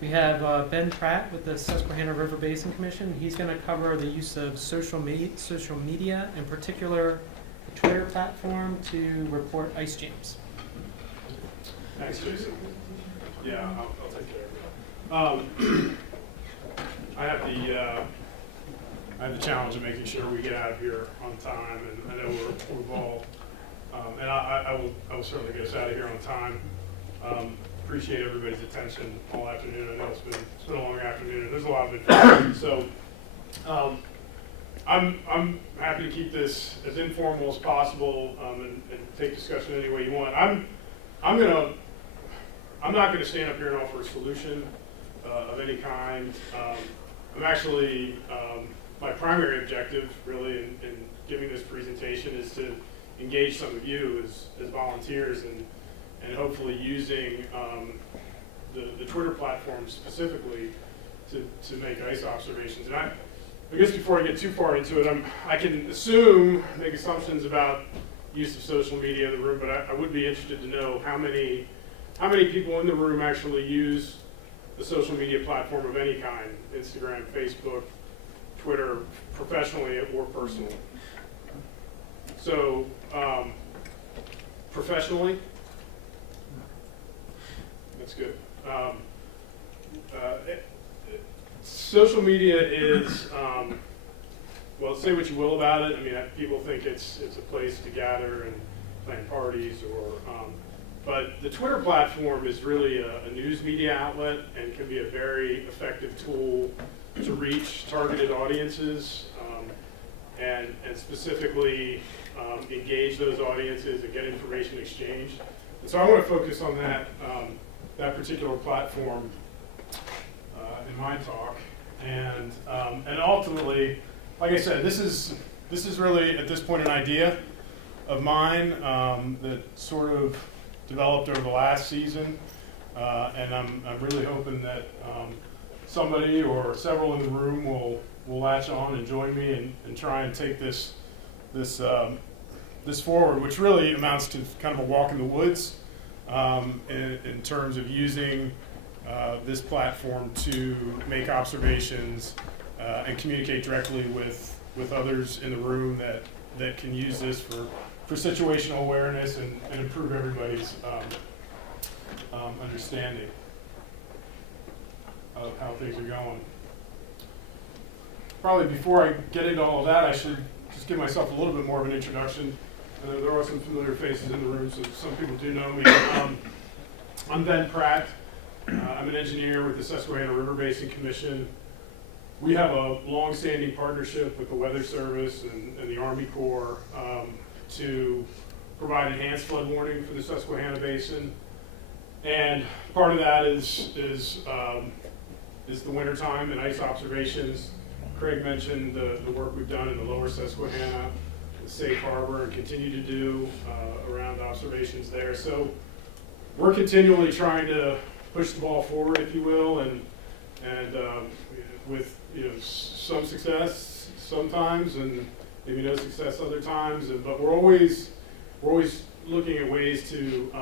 We have Ben Pratt with the Susquehanna River Basin Commission. He's going to cover the use of social media, in particular the Twitter platform, to report ice jams. Thanks, Jason. Yeah, I'll take care of it. I have the challenge of making sure we get out of here on time, and I know we've all, and I will certainly get us out of here on time. Appreciate everybody's attention all afternoon. I know it's been a long afternoon, and there's a lot of information. So I'm happy to keep this as informal as possible, and take discussion any way you want. I'm not gonna stand up here and offer a solution of any kind. I'm actually, my primary objective really in giving this presentation is to engage some of you as volunteers and hopefully using the Twitter platform specifically to make ice observations. And I guess before I get too far into it, I can make assumptions about use of social media in the room, but I would be interested to know how many people in the room actually use the social media platform of any kind: Instagram, Facebook, Twitter, professionally or personally. So, professionally, that's good. Social media is, well, say what you will about it. I mean, people think it's a place to gather and plan parties, but the Twitter platform is really a news media outlet and can be a very effective tool to reach targeted audiences and specifically engage those audiences and get information exchanged. And so I want to focus on that particular platform in my talk, and ultimately, like I said, this is really at this point an idea of mine that sort of developed over the last season, and I'm really hoping that somebody or several in the room will latch on and join me and try and take this forward, which really amounts to kind of a walk in the woods in terms of using this platform to make observations and communicate directly with others in the room that can use this for situational awareness and improve everybody's understanding of how things are going. Probably before I get into all of that, I should just give myself a little bit more of an introduction. There are some familiar faces in the room, so some people do know me. I'm Ben Pratt. I'm an engineer with the Susquehanna River Basin Commission. We have a long-standing partnership with the Weather Service and the Army Corps to provide enhanced flood warning for the Susquehanna Basin. And part of that is the wintertime and ice observations. Craig mentioned the work we've done in the lower Susquehanna, the Safe Harbor, and continue to do around observations there. So we're continually trying to push the ball forward, if you will, and with some success sometimes, and maybe no success other times. But we're always looking at ways to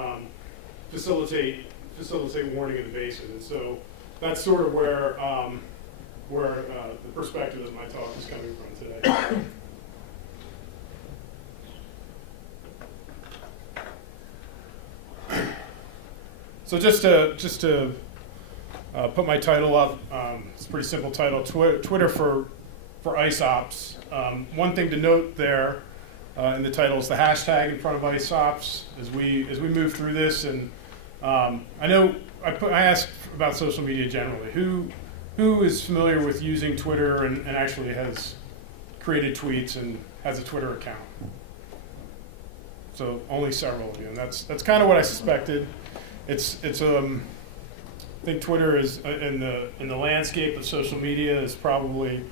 facilitate warning in the basin, and so that's sort of where the perspective of my talk is coming from today. So just to put my title up, it's a pretty simple title: Twitter for ice ops. One thing to note there in the title is the hashtag in front of ice ops as we move through this. And I know I asked about social media generally. Who is familiar with using Twitter and actually has created tweets and has a Twitter account? So only several of you, and that's kind of what I suspected. I think Twitter is in the landscape of social media is probably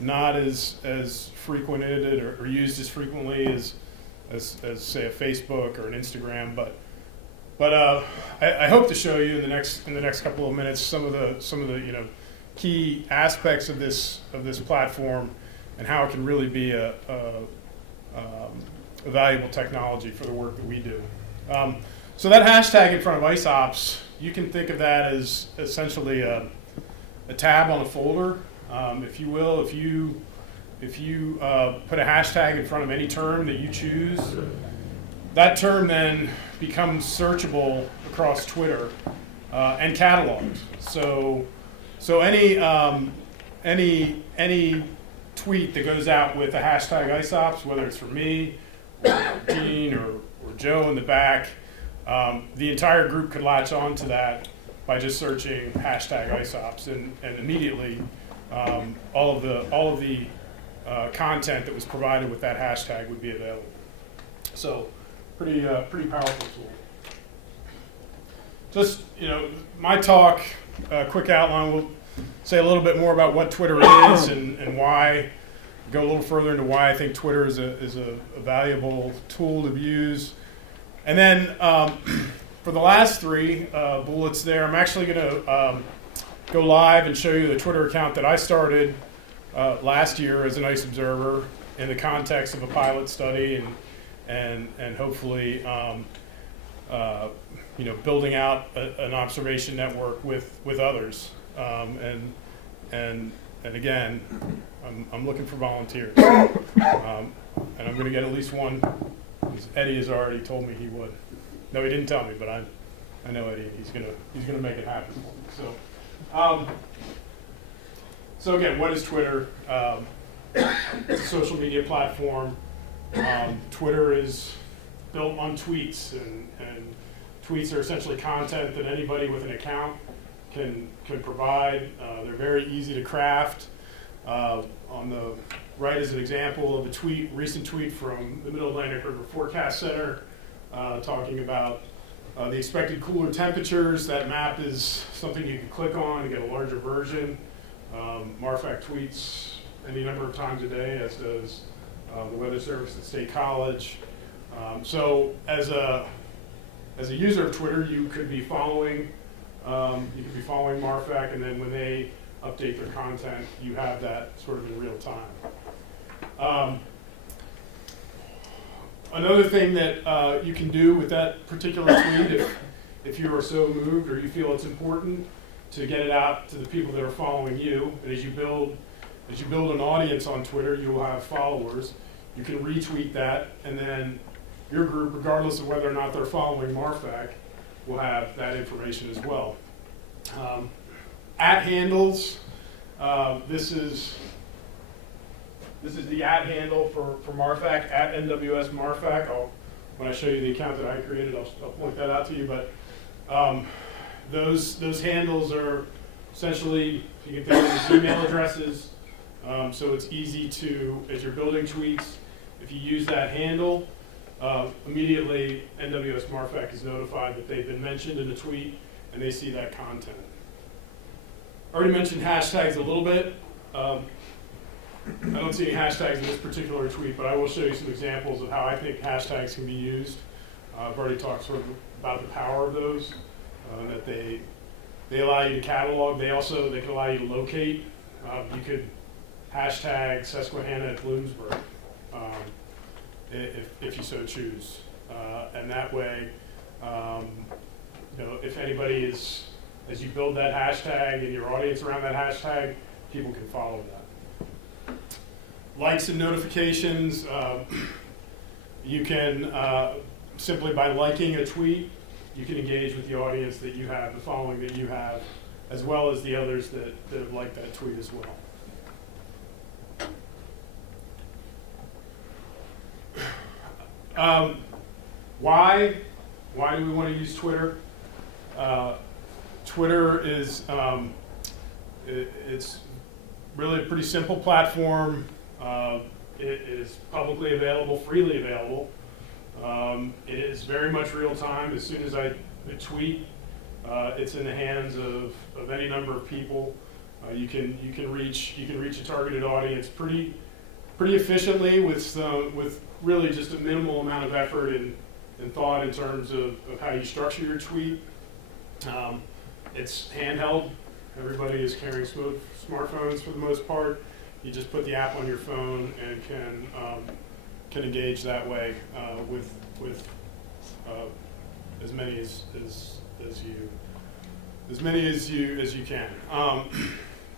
not as frequented or used as frequently as say a Facebook or an Instagram, but I hope to show you in the next couple of minutes some of the key aspects of this platform and how it can really be a valuable technology for the work that we do. So that hashtag in front of ice ops you can think of that as essentially a tab on a folder, if you will. If you put a hashtag in front of any term that you choose, that term then becomes searchable across Twitter and cataloged. So any tweet that goes out with a hashtag ISOPS, whether it's from me or Gene or Joe in the back, the entire group could latch on to that by just searching hashtag ISOPS, and immediately all of the content that was provided with that hashtag would be available. So pretty powerful tool. Just, my talk, quick outline, we'll say a little bit more about what Twitter is and why, go a little further into why I think Twitter is a valuable tool to use. And then for the last three bullets there, I'm actually going to go live and show you the Twitter account that I started last year as an ICE observer in the context of a pilot study and hopefully building out an observation network with others. And again, I'm looking for volunteers, and I'm going to get at least one. Eddie has already told me he would. No, he didn't tell me, but I know Eddie. He's gonna make it happen for me. So again, what is Twitter? It's a social media platform. Twitter is built on tweets, and tweets are essentially content that anybody with an account can provide. They're very easy to craft. On the right is an example of a recent tweet from the Middle Atlantic River Forecast Center talking about the expected cooler temperatures. That map is something you can click on and get a larger version. MARFAC tweets any number of times a day, as does the Weather Service at State College. So as a user of Twitter, you could be following MARFAC, and then when they update their content, you have that sort of in real time. Another thing that you can do with that particular tweet, if you are so moved or you feel it's important to get it out to the people that are following you, and as you build an audience on Twitter, you will have followers. You can retweet that, and then your group, regardless of whether or not they're following MARFAC, will have that information as well. At handles, this is the at handle for MARFAC, at NWS MARFAC. When I show you the account that I created, I'll point that out to you. But those handles are essentially, you can think of as email addresses. So it's easy to, as you're building tweets, if you use that handle, immediately NWS MARFAC is notified that they've been mentioned in a tweet, and they see that content. I already mentioned hashtags a little bit. I don't see any hashtags in this particular tweet, but I will show you some examples of how I think hashtags can be used. I've already talked sort of about the power of those, that they allow you to catalog. They can allow you to locate. You could hashtag Susquehanna at Bloomsburg if you so choose, and that way, if anybody is, as you build that hashtag and your audience around that hashtag, people can follow that. Likes and notifications, you can, simply by liking a tweet, you can engage with the audience that you have, the following that you have, as well as the others that have liked that tweet as well. Why do we want to use Twitter? Twitter is it's really a pretty simple platform. It is publicly available, freely available. It is very much real time. As soon as I tweet, it's in the hands of any number of people. You can reach a targeted audience pretty efficiently with really just a minimal amount of effort and thought in terms of how you structure your tweet. It's handheld. Everybody is carrying smartphones for the most part. You just put the app on your phone and can engage that way with as many as you as many as you can.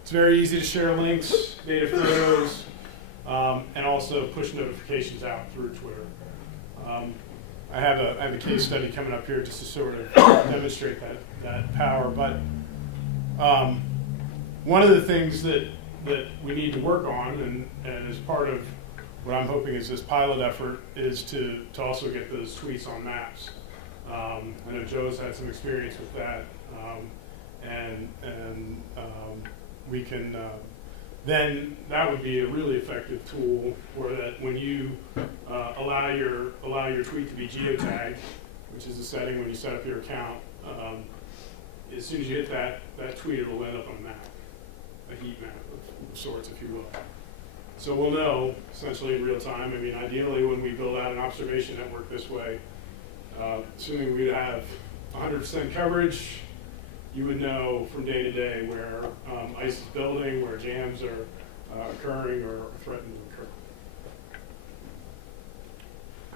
It's very easy to share links, data photos, and also push notifications out through Twitter. I have a case study coming up here just to sort of demonstrate that power. But one of the things that we need to work on, and as part of what I'm hoping is this pilot effort, is to also get those tweets on maps. I know Joe's had some experience with that, and we can then that would be a really effective tool for that when you allow your tweet to be geotagged, which is a setting when you set up your account. As soon as you hit that tweet, it will end up on a map, a heat map of sorts, if you will. So we'll know essentially in real time. I mean, ideally, when we build out an observation network this way, assuming we have 100% coverage, you would know from day to day where ice is building, where jams are occurring or threatened to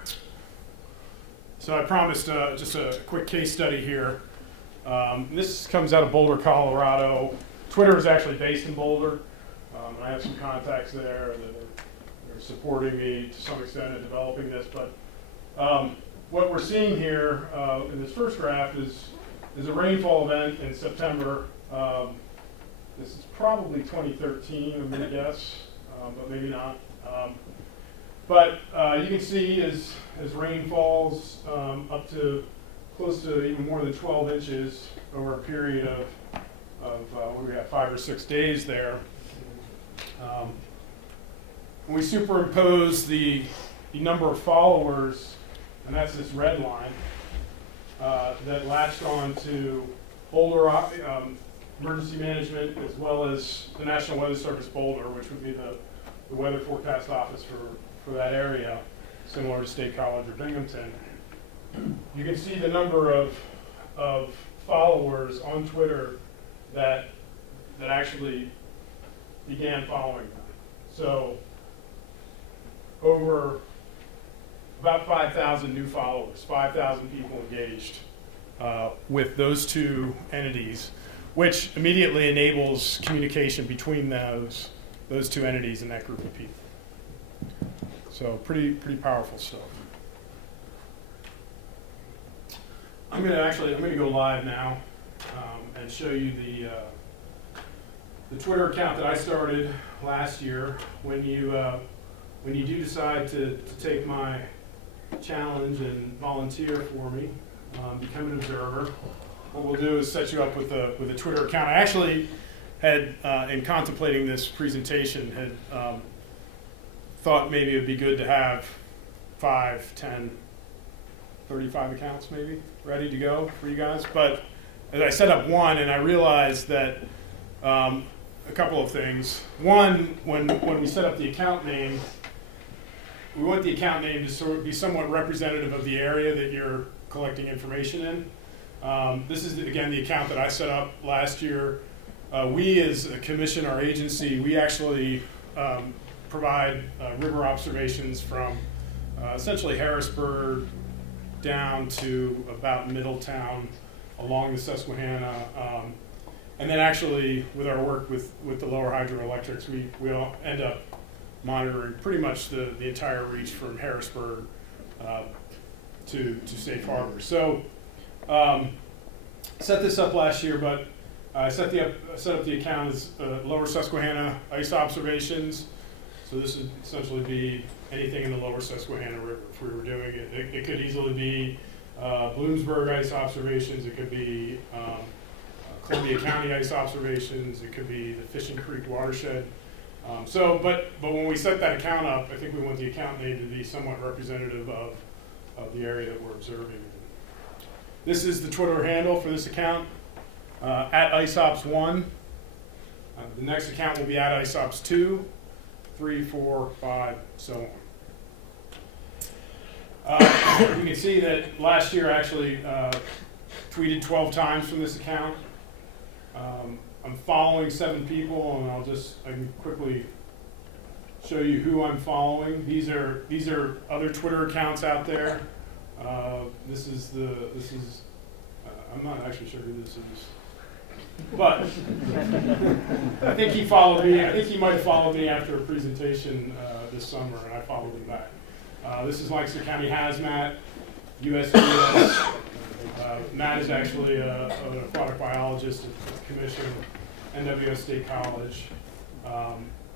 occur. So I promised just a quick case study here. This comes out of Boulder, Colorado. Twitter is actually based in Boulder. I have some contacts there that are supporting me to some extent in developing this. But what we're seeing here in this first graph is a rainfall event in September. This is probably 2013, I'm going to guess, but maybe not. But you can see as rain falls up to close to even more than 12 inches over a period of what do we have, 5 or 6 days there. When we superimpose the number of followers, and that's this red line, that latched on to Boulder Emergency Management as well as the National Weather Service Boulder, which would be the weather forecast office for that area, similar to State College or Binghamton. You can see the number of followers on Twitter that actually began following them. So over about 5,000 new followers, 5,000 people engaged with those two entities, which immediately enables communication between those two entities and that group of people. So pretty powerful stuff. I'm gonna go live now and show you the Twitter account that I started last year. When you do decide to take my challenge and volunteer for me, become an observer, what we'll do is set you up with a Twitter account. I actually had, in contemplating this presentation, had thought maybe it'd be good to have 5, 10, 35 accounts maybe ready to go for you guys. But as I set up one, and I realized that a couple of things. One, when we set up the account name, we want the account name to sort of be somewhat representative of the area that you're collecting information in. This is, again, the account that I set up last year. We, as a commission, our agency, we actually provide river observations from essentially Harrisburg down to about Middletown along the Susquehanna. And then actually, with our work with the lower hydroelectrics, we all end up monitoring pretty much the entire reach from Harrisburg to Safe Harbor. So set this up last year, but I set up the account as lower Susquehanna ice observations. So this would essentially be anything in the lower Susquehanna River if we were doing it. It could easily be Bloomsburg ice observations. It could be Columbia County ice observations. It could be the Fishing Creek watershed. But when we set that account up, I think we want the account name to be somewhat representative of the area that we're observing. This is the Twitter handle for this account, at IceOps1. The next account will be at IceOps2, 3, 4, 5, so on. You can see that last year I actually tweeted 12 times from this account. I'm following 7 people, and I can quickly show you who I'm following. These are other Twitter accounts out there. I'm not actually sure who this is. But I think he followed me. I think he might have followed me after a presentation this summer, and I followed him back. This is Lancaster County Hazmat, USACE. Matt is actually an aquatic biologist at the Commission, NWS State College,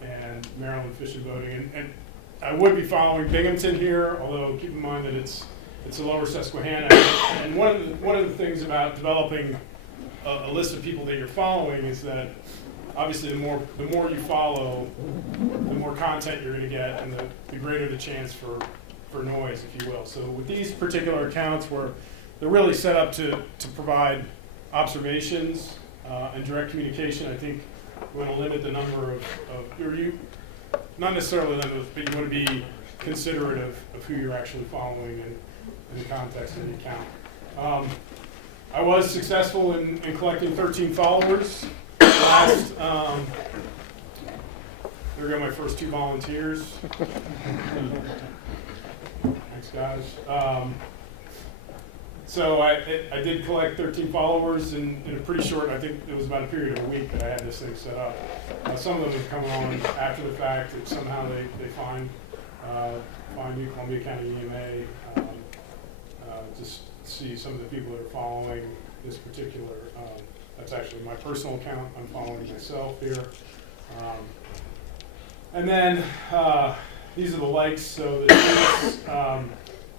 and Maryland Fish and Boating. And I would be following Binghamton here, although keep in mind that it's a lower Susquehanna. And one of the things about developing a list of people that you're following is that obviously the more you follow, the more content you're going to get, and the greater the chance for noise, if you will. So with these particular accounts, they're really set up to provide observations and direct communication. I think we want to limit the number of not necessarily limit, but you want to be considerate of who you're actually following in the context of the account. I was successful in collecting 13 followers. There go my first 2 volunteers. Thanks, guys. So I did collect 13 followers in a pretty short, I think it was about a period of a week that I had this thing set up. Some of them have come on after the fact that somehow they find me, Columbia County EMA, just see some of the people that are following this particular, that's actually my personal account. I'm following myself here. And then these are the likes, so the tweets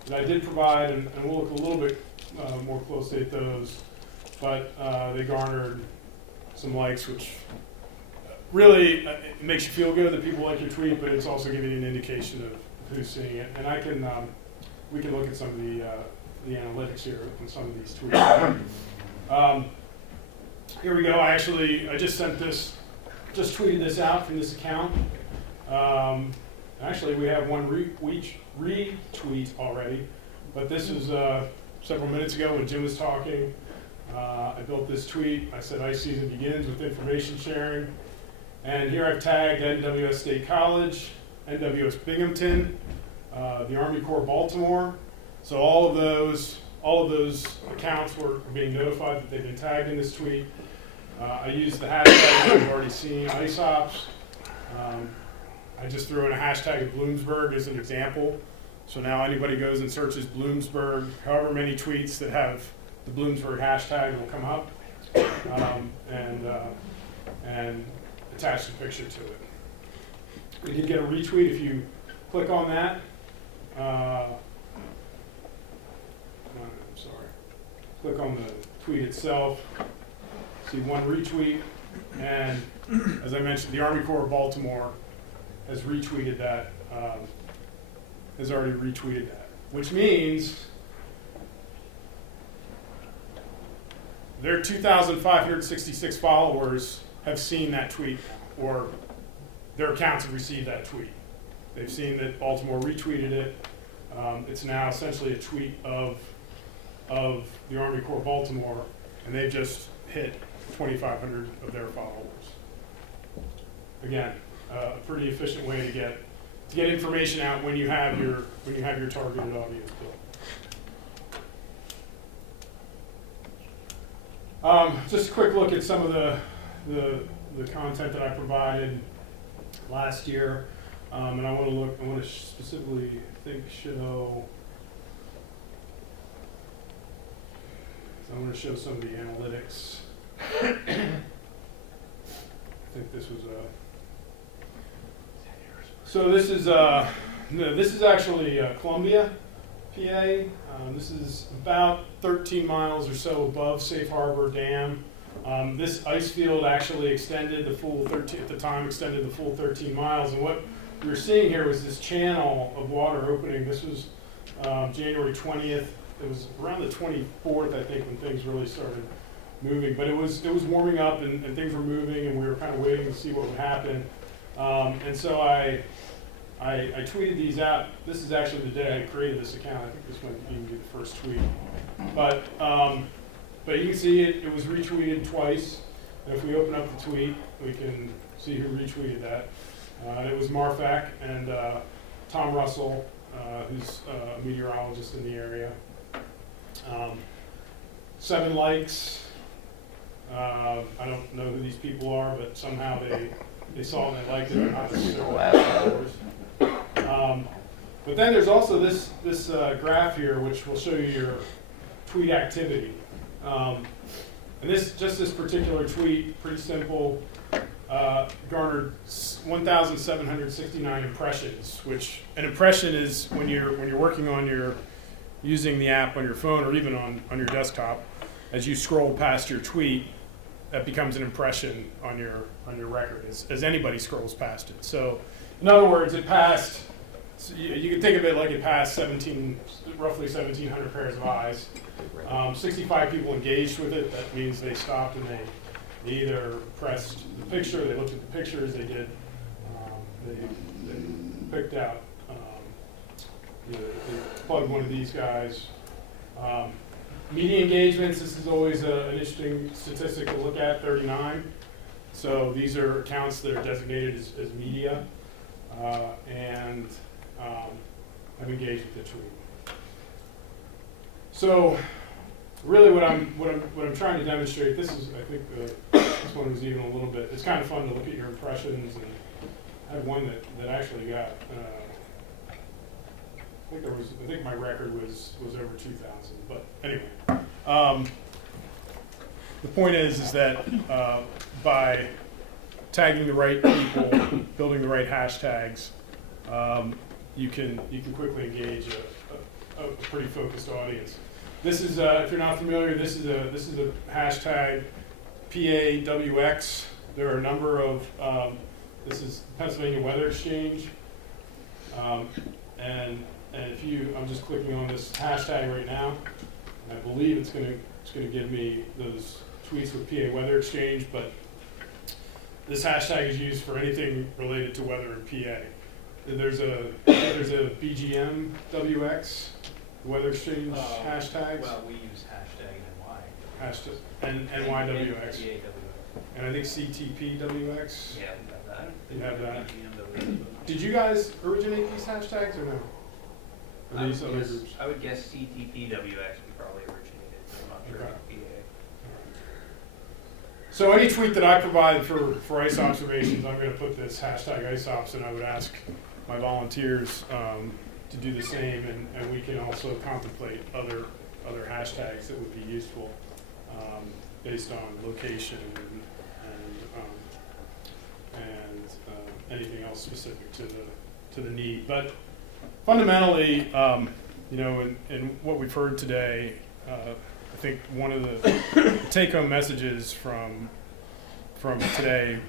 that I did provide, and we'll look a little bit more closely at those, but they garnered some likes, which really it makes you feel good that people like your tweet, but it's also giving you an indication of who's seeing it. And we can look at some of the analytics here on some of these tweets. Here we go. I just tweeted this out from this account. Actually, we have one retweet already, but this is several minutes ago when Jim was talking. I built this tweet. I said ice season begins with information sharing. And here I've tagged NWS State College, NWS Binghamton, the Army Corps Baltimore. So all of those accounts were being notified that they've been tagged in this tweet. I used the hashtag that we've already seen, IceOps. I just threw in a hashtag of Bloomsburg as an example. So now anybody goes and searches Bloomsburg, however many tweets that have the Bloomsburg hashtag will come up, and attach the picture to it. We did get a retweet if you click on that. Click on the tweet itself, see one retweet, and as I mentioned, the Army Corps of Baltimore has retweeted that, has already retweeted that, which means their 2,566 followers have seen that tweet, or their accounts have received that tweet. They've seen that Baltimore retweeted it. It's now essentially a tweet of the Army Corps of Baltimore, and they've just hit 2,500 of their followers. Again, a pretty efficient way to get information out when you have your targeted audience built. Just a quick look at some of the content that I provided last year, and I want to specifically show. I want to show some of the analytics. I think this was so this is actually Columbia, PA. This is about 13 miles or so above Safe Harbor Dam. This ice field actually extended the full 13 miles. And what we were seeing here was this channel of water opening. This was January 20th. It was around the 24th, I think, when things really started moving. But it was warming up, and things were moving, and we were kind of waiting to see what would happen. And so I tweeted these out. This is actually the day I created this account. I think this might even be the first tweet. But you can see it was retweeted twice. And if we open up the tweet, we can see who retweeted that. It was Marfak and Tom Russell, who's a meteorologist in the area. 7 likes, I don't know who these people are, but somehow they saw it and they liked it. They're not necessarily followers. But then there's also this graph here, which will show you your tweet activity. And this particular tweet, pretty simple, garnered 1,769 impressions. Which an impression is when you're working on using the app on your phone or even on your desktop. As you scroll past your tweet, that becomes an impression on your record as anybody scrolls past it. So, in other words, it passed. So you can think of it like it passed roughly 1,700 pairs of eyes. 65 people engaged with it. That means they stopped and they either pressed the picture, they looked at the pictures, they picked out, they plugged one of these guys. Media engagements, this is always an interesting statistic to look at, 39. So these are accounts that are designated as media and have engaged with the tweet. So really what I'm trying to demonstrate, this is, I think this one was even a little bit, it's kind of fun to look at your impressions, and I had one that actually got, I think my record was over 2,000, but anyway. The point is that by tagging the right people, building the right hashtags, you can quickly engage a pretty focused audience. This is, if you're not familiar, this is a hashtag PAWX. There are a number of, this is Pennsylvania Weather Exchange, and if I'm just clicking on this hashtag right now, and I believe it's going to give me those tweets with PA Weather Exchange, but this hashtag is used for anything related to weather in PA. There's a BGM WX, Weather Exchange hashtags. Well, we use hashtag NY. Hashtag and NYWX. And I think CTPWX. Yeah, we have that. You have that. BGM. Did you guys originate these hashtags or no? Or these other groups? I would guess CTPWX we probably originated. I'm not sure Okay. about PA. So any tweet that I provide for ICE observations, I'm going to put this hashtag ICEOps, and I would ask my volunteers to do the same, and we can also contemplate other hashtags that would be useful based on location and anything else specific to the need. But fundamentally, in what we've heard today, I think one of the take-home messages from today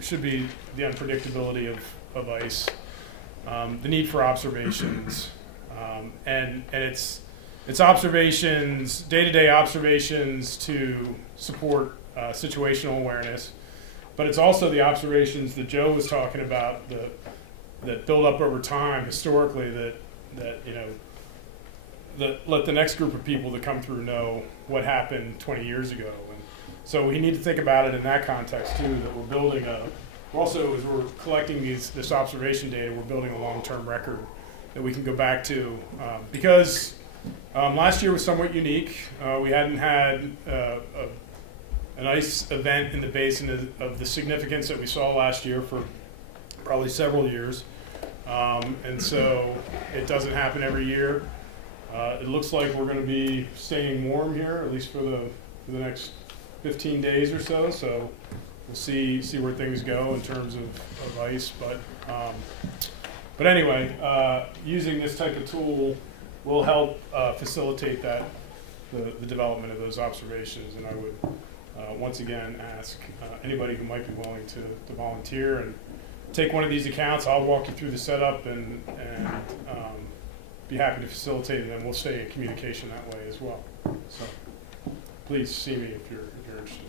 should be the unpredictability of ICE, the need for observations, and it's observations, day-to-day observations to support situational awareness, but it's also the observations that Joe was talking about that build up over time historically that let the next group of people that come through know what happened 20 years ago. And so we need to think about it in that context too, that we're building also as we're collecting this observation data, we're building a long-term record that we can go back to. Because last year was somewhat unique. We hadn't had an ICE event in the basin of the significance that we saw last year for probably several years. And so it doesn't happen every year. It looks like we're going to be staying warm here, at least for the next 15 days or so. So we'll see where things go in terms of ICE. But anyway, using this type of tool will help facilitate the development of those observations. And I would once again ask anybody who might be willing to volunteer and take one of these accounts. I'll walk you through the setup and be happy to facilitate it, and we'll stay in communication that way as well. So please see me if you're interested.